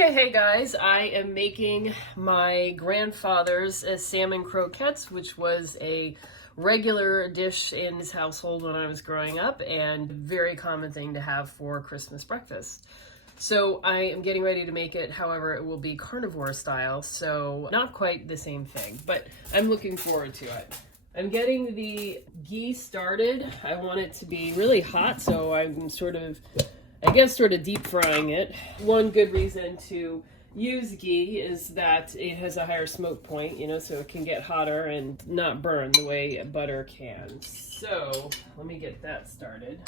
Okay, hey guys, I am making my grandfather's salmon croquettes, which was a regular dish in his household when I was growing up and very common thing to have for Christmas breakfast. So I am getting ready to make it, however, it will be carnivore style, so not quite the same thing, but I'm looking forward to it. I'm getting the ghee started. I want it to be really hot, so I'm sort of deep frying it. One good reason to use ghee is that it has a higher smoke point, so it can get hotter and not burn the way butter can. So let me get that started.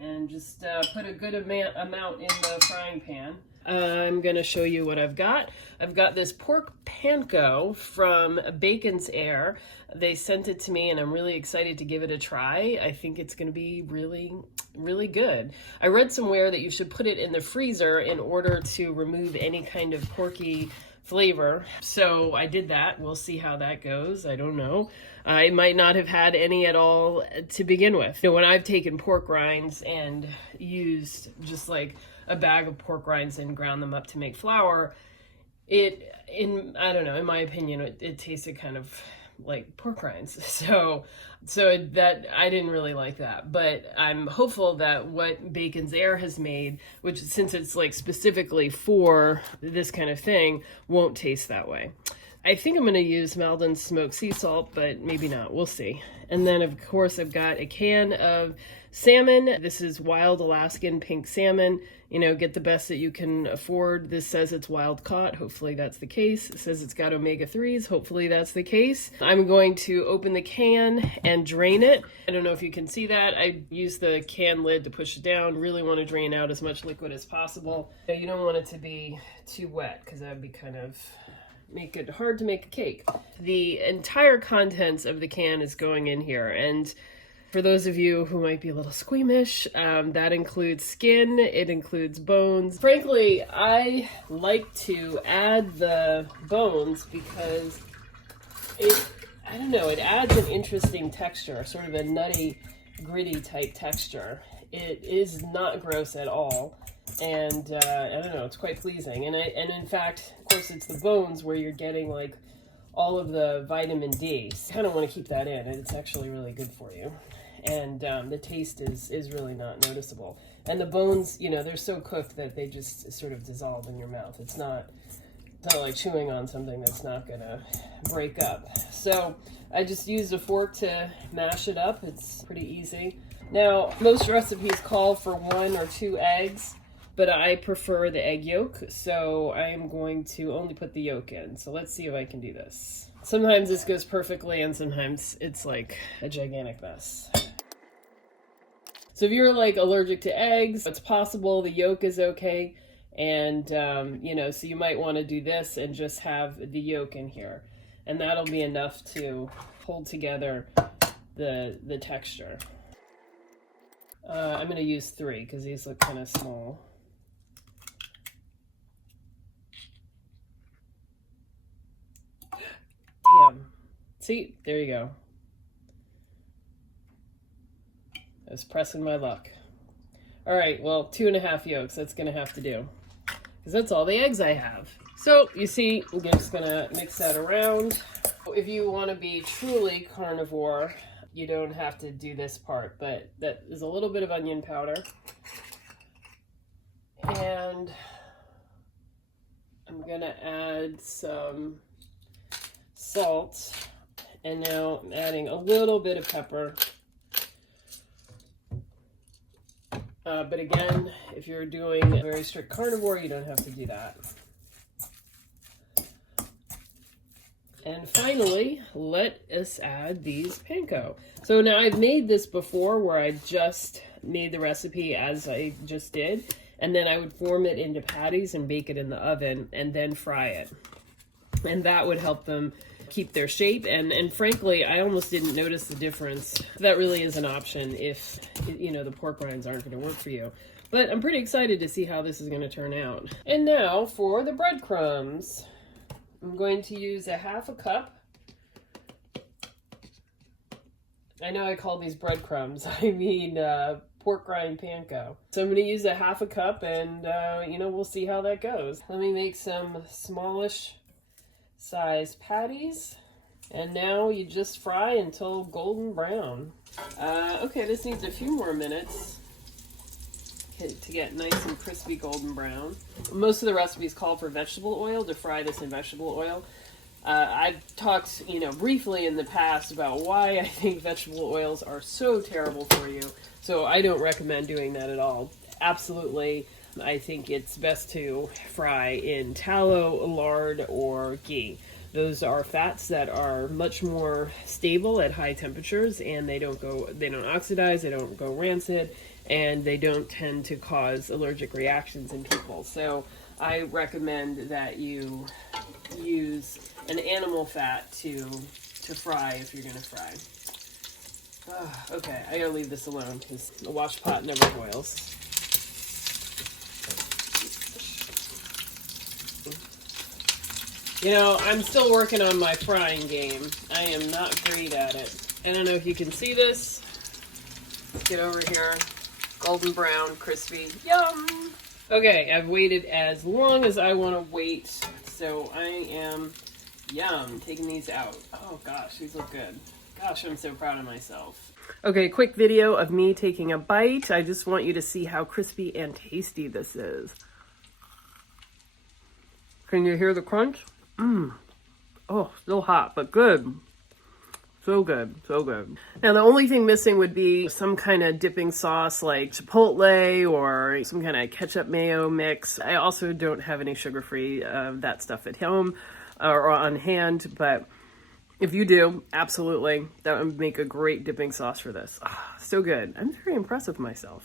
And just put a good amount in the frying pan. I'm going to show you what I've got. I've got this Pork Panko from Bacon's Heir. They sent it to me and I'm really excited to give it a try. I think it's going to be really, really good. I read somewhere that you should put it in the freezer in order to remove any kind of porky flavor. So I did that. We'll see how that goes. I don't know. I might not have had any at all to begin with. When I've taken pork rinds and used just like a bag of pork rinds and ground them up to make flour, in my opinion, it tasted kind of like pork rinds. So that I didn't really like that, but I'm hopeful that what Bacon's Heir has made, which since it's like specifically for this kind of thing, won't taste that way. I think I'm going to use Maldon's smoked sea salt, but maybe not. We'll see. And then, of course, I've got a can of salmon. This is wild Alaskan pink salmon. Get the best that you can afford. This says it's wild caught. Hopefully that's the case. It says it's got omega-3s. Hopefully that's the case. I'm going to open the can and drain it. I don't know if you can see that. I use the can lid to push it down. Really want to drain out as much liquid as possible. You don't want it to be too wet because that would be kind of make it hard to make a cake. The entire contents of the can is going in here, and for those of you who might be a little squeamish, that includes skin, it includes bones. Frankly, I like to add the bones because it adds an interesting texture, sort of a nutty, gritty type texture. It is not gross at all. And it's quite pleasing. And in fact, of course, it's the bones where you're getting like all of the vitamin D. So you kind of want to keep that in, and it's actually really good for you. And the taste is really not noticeable. And the bones, they're so cooked that they just sort of dissolve in your mouth. It's not like chewing on something that's not gonna break up. So I just used a fork to mash it up. It's pretty easy. Now, most recipes call for 1 or 2 eggs, but I prefer the egg yolk, so I am going to only put the yolk in. So let's see if I can do this. Sometimes this goes perfectly, and sometimes it's like a gigantic mess. So if you're like allergic to eggs, it's possible. The yolk is okay, and so you might want to do this and just have the yolk in here, and that'll be enough to hold together the texture. I'm going to use 3 because these look kind of small. Damn. See, there you go. I was pressing my luck. All right, well, 2.5 yolks, that's gonna have to do, because that's all the eggs I have. So you see, I'm just gonna mix that around. If you want to be truly carnivore, you don't have to do this part, but that is a little bit of onion powder. And I'm gonna add some salt, and now I'm adding a little bit of pepper. But again, if you're doing a very strict carnivore, you don't have to do that. And finally, let us add these panko. So now I've made this before where I just made the recipe as I just did, and then I would form it into patties and bake it in the oven and then fry it. And that would help them keep their shape, and frankly, I almost didn't notice the difference. That really is an option if the pork rinds aren't going to work for you. But I'm pretty excited to see how this is going to turn out. And now for the breadcrumbs. I'm going to use a 1/2 cup. I know I call these breadcrumbs. I mean pork rind panko. So I'm going to use a half a cup, and we'll see how that goes. Let me make some smallish sized patties. And now you just fry until golden brown. Okay, this needs a few more minutes to get nice and crispy golden brown. Most of the recipes call for vegetable oil to fry this in vegetable oil. I've talked, briefly in the past about why I think vegetable oils are so terrible for you. So I don't recommend doing that at all. Absolutely, I think it's best to fry in tallow, lard, or ghee. Those are fats that are much more stable at high temperatures, and they don't oxidize, they don't go rancid, and they don't tend to cause allergic reactions in people. So I recommend that you use an animal fat to fry if you're going to fry. Okay, I gotta leave this alone because the wash pot never boils. I'm still working on my frying game. I am not great at it. I don't know if you can see this. Let's get over here. Golden brown, crispy. Yum! Okay, I've waited as long as I want to wait. So I am, taking these out. Oh gosh, these look good. Gosh, I'm so proud of myself. Okay, quick video of me taking a bite. I just want you to see how crispy and tasty this is. Can you hear the crunch? Oh, still hot, but good. So good, so good. Now, the only thing missing would be some kind of dipping sauce like Chipotle or some kind of ketchup mayo mix. I also don't have any sugar-free that stuff at home or on hand, but if you do, absolutely, that would make a great dipping sauce for this. So good. I'm very impressed with myself.